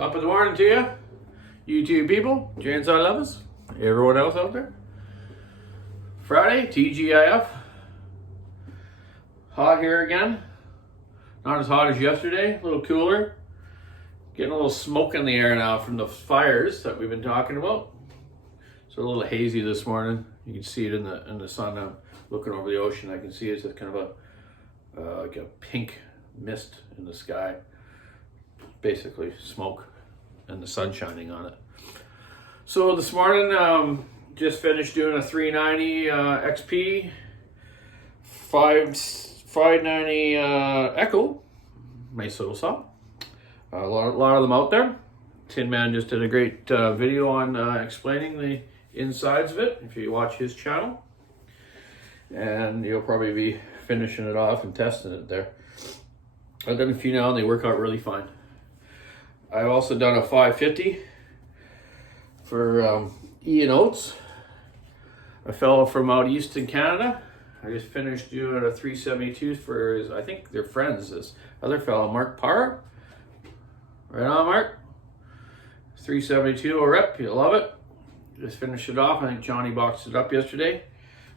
Top of the morning to you, YouTube people, Chainsaw lovers, everyone else out there. Friday, TGIF. Hot here again. Not as hot as yesterday, a little cooler. Getting a little smoke in the air now from the fires that we've been talking about. So a little hazy this morning. You can see it in the sun. I'm looking over the ocean. I can see it's kind of like a pink mist in the sky. Basically smoke and the sun shining on it. So this morning, just finished doing a 390 XP, 590 Echo, nice little saw. A lot of them out there. Tin Man just did a great video on explaining the insides of it, if you watch his channel. And you'll probably be finishing it off and testing it there. I've done a few now and they work out really fine. I've also done a 550 for Ian Oates, a fellow from out east in Canada. I just finished doing a 372 for his, I think they're friends, this other fellow, Mark Parr. Right on, Mark. 372 a rep, you'll love it. Just finished it off. I think Johnny boxed it up yesterday.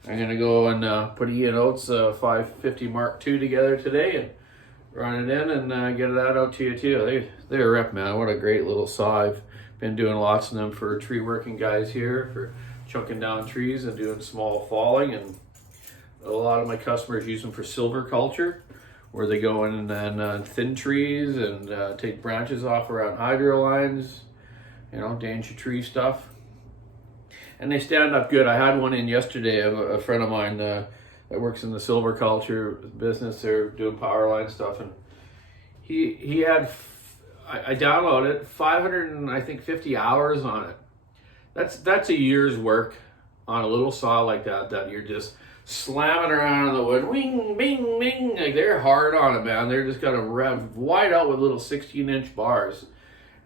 I'm gonna go and put Ian Oates' 550 Mark II together today and run it in and get that out to you too. They're a rep, man. What a great little saw. I've been doing lots of them for tree working guys here, for chunking down trees and doing small falling, and a lot of my customers use them for silviculture, where they go in and thin trees and take branches off around hydro lines, you know, danger tree stuff. And they stand up good. I had one in yesterday, a friend of mine that works in the silviculture business. They're doing power line stuff, and he had, I downloaded 550 hours on it. That's a year's work on a little saw like that you're just slamming around in the wood, wing, bing, bing. Like, they're hard on it, man. They're just got to rev wide out with little 16-inch bars,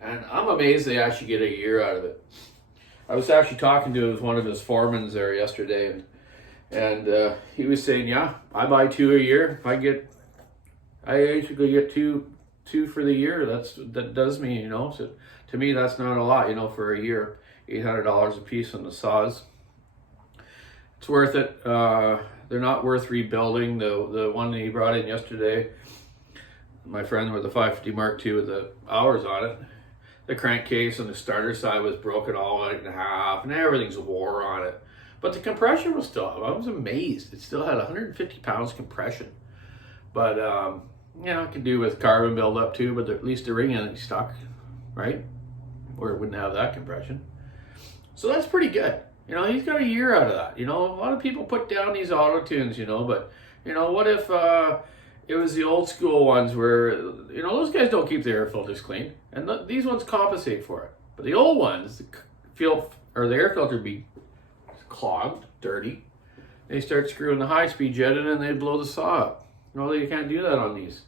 and I'm amazed they actually get a year out of it. I was actually talking to one of his foremans there yesterday, and he was saying, yeah, I buy 2 a year. I basically get two for the year. That does me, you know. So to me, that's not a lot, you know, for a year. $800 a piece on the saws. It's worth it. They're not worth rebuilding. The one that he brought in yesterday, my friend with the 550 Mark II with the hours on it, the crankcase on the starter side was broken all in half, and everything's wore on it. But the compression was still, I was amazed. It still had 150 pounds compression. But, you know, it could do with carbon buildup too, but at least the ring in it stuck, right? Or it wouldn't have that compression. So that's pretty good. You know, he's got a year out of that. You know, a lot of people put down these auto tunes, you know, but, you know, what if it was the old school ones where, you know, those guys don't keep their air filters clean, and these ones compensate for it. But the old ones, the air filter be clogged, dirty. They start screwing the high-speed jet in and they blow the saw up. You know, you can't do that on these.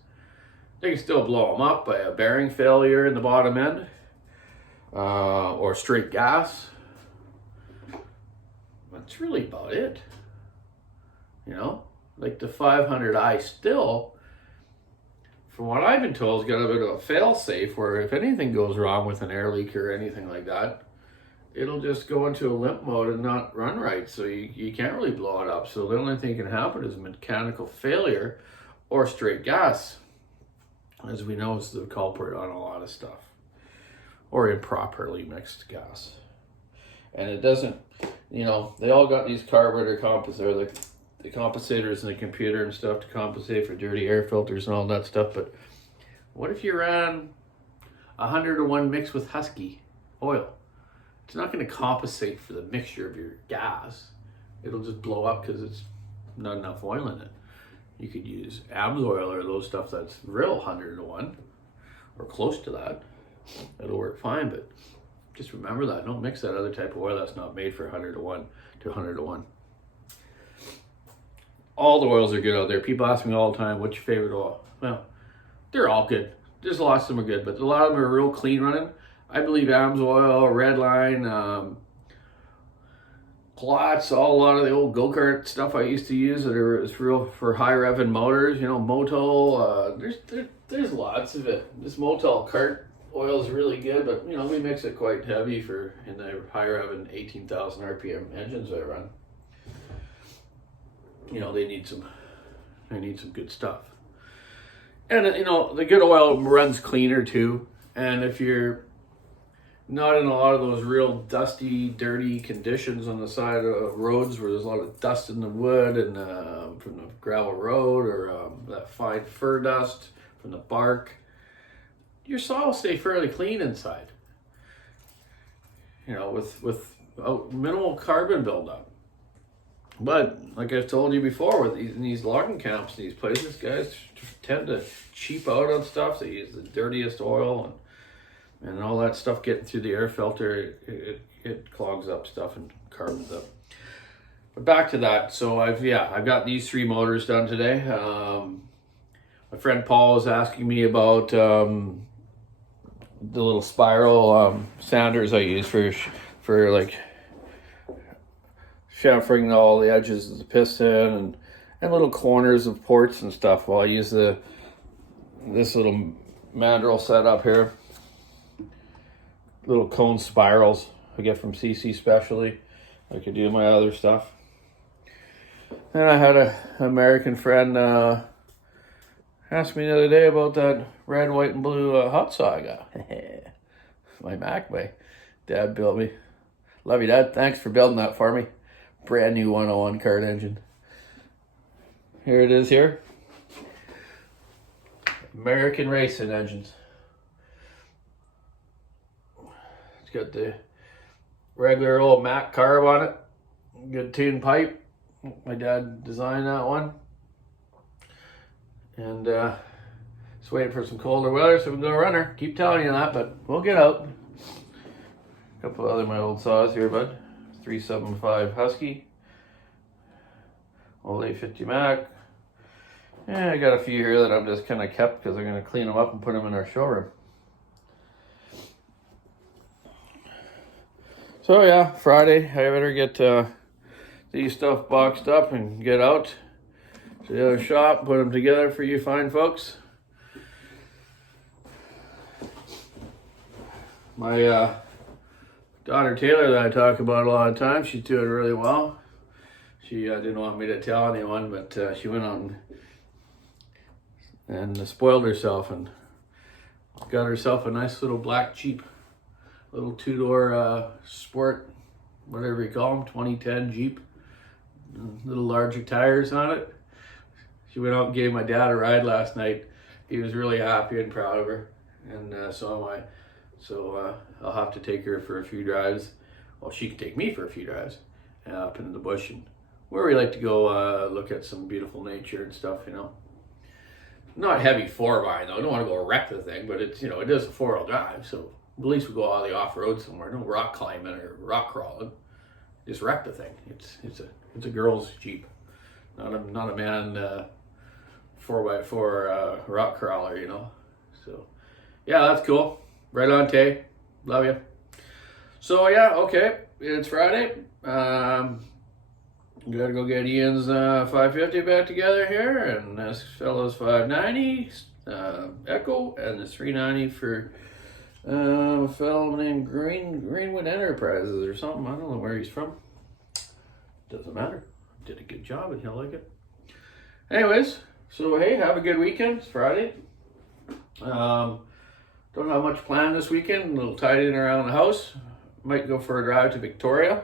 They can still blow them up by a bearing failure in the bottom end, or straight gas. That's really about it. You know, like the 500i still, from what I've been told, has got a bit of a fail-safe where if anything goes wrong with an air leak or anything like that, it'll just go into a limp mode and not run right. So you can't really blow it up. So the only thing that can happen is mechanical failure or straight gas, as we know is the culprit on a lot of stuff, or improperly mixed gas. And it doesn't, you know, they all got these carburetor compensators, the compensators in the computer and stuff to compensate for dirty air filters and all that stuff. But what if you ran 100-to-1 mix with Husky oil? It's not going to compensate for the mixture of your gas. It'll just blow up because it's not enough oil in it. You could use AMSOIL or those stuff that's real 100-to-1 or close to that. It'll work fine, but just remember that. Don't mix that other type of oil that's not made for 100-to-1 to 100-to-1. All the oils are good out there. People ask me all the time, what's your favorite oil? Well, they're all good. There's lots of them are good, but a lot of them are real clean running. I believe AMSOIL, Redline, Klotz, a lot of the old go-kart stuff I used to use that is real for high revving motors, you know, Motul, there's lots of it. This Motul kart oil's really good, but you know, we mix it quite heavy for in the higher having 18,000 RPM engines I run. You know, they need some good stuff. And you know, the good oil runs cleaner too. And if you're not in a lot of those real dusty, dirty conditions on the side of roads where there's a lot of dust in the wood and from the gravel road, or that fine fur dust from the bark, your saw will stay fairly clean inside. You know, with minimal carbon buildup. But like I've told you before, with these logging camps, these places, guys tend to cheap out on stuff. They use the dirtiest oil and all that stuff getting through the air filter. It clogs up stuff and carbons up. But back to that. So I've got these 3 motors done today. My friend Paul was asking me about the little spiral sanders I use for like chamfering all the edges of the piston and little corners of ports and stuff. Well, I use this little mandrel setup here, little cone spirals I get from CC Specialty. I could do my other stuff. And I had an American friend asked me the other day about that red, white, and blue hot saw I got. My Mac, my dad built me. Love you, Dad. Thanks for building that for me. Brand new 101 kart engine. Here it is here. American racing engines. It's got the regular old Mac carb on it. Good tuned pipe. My dad designed that one. And just waiting for some colder weather so we can go runner. Keep telling you that, but we'll get out. A couple of other my old saws here, bud. 375 Husky. Old 850 Mac. Yeah, I got a few here that I've just kind of kept because I'm going to clean them up and put them in our showroom. So yeah, Friday, I better get these stuff boxed up and get out to the other shop, put them together for you fine folks. My daughter Taylor that I talk about a lot of times, she's doing really well. She didn't want me to tell anyone, but she went on and spoiled herself and got herself a nice little black Jeep, little 2-door sport, whatever you call them, 2010 Jeep, little larger tires on it. She went out and gave my dad a ride last night. He was really happy and proud of her, and so am I. So I'll have to take her for a few drives. Well, she can take me for a few drives up into the bush and where we like to go look at some beautiful nature and stuff, you know. Not heavy 4x though. I don't want to go wreck the thing, but it's, you know, it is a 4-wheel drive, so at least we go out of the off-road somewhere. No rock climbing or rock crawling. Just wreck the thing. It's a girl's Jeep, not a man 4x4 rock crawler, you know. So yeah, that's cool. Right on, Tay. Love you. So yeah, okay. It's Friday. Gotta go get Ian's 550 back together here, and this fellow's 590 Echo, and the 390 for a fellow named Greenwood Enterprises or something. I don't know where he's from. Doesn't matter. Did a good job, and he'll like it. Anyways, so hey, have a good weekend. It's Friday. Don't have much planned this weekend. A little tidying around the house. Might go for a drive to Victoria.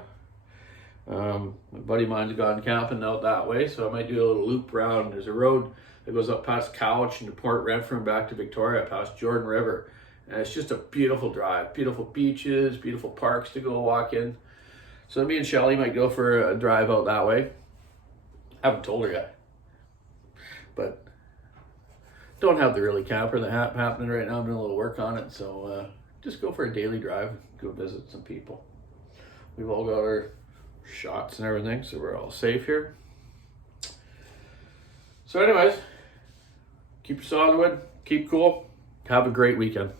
My buddy of mine's gone camping out that way, so I might do a little loop around. There's a road that goes up past Cowich and to Port Renfrew and back to Victoria, past Jordan River. And it's just a beautiful drive. Beautiful beaches, beautiful parks to go walk in. So me and Shelly might go for a drive out that way. Haven't told her yet. But don't have the really camper that happening right now. I'm doing a little work on it, so just go for a daily drive, go visit some people. We've all got our shots and everything, so we're all safe here. So anyways, keep your saw in the wood, keep cool, have a great weekend.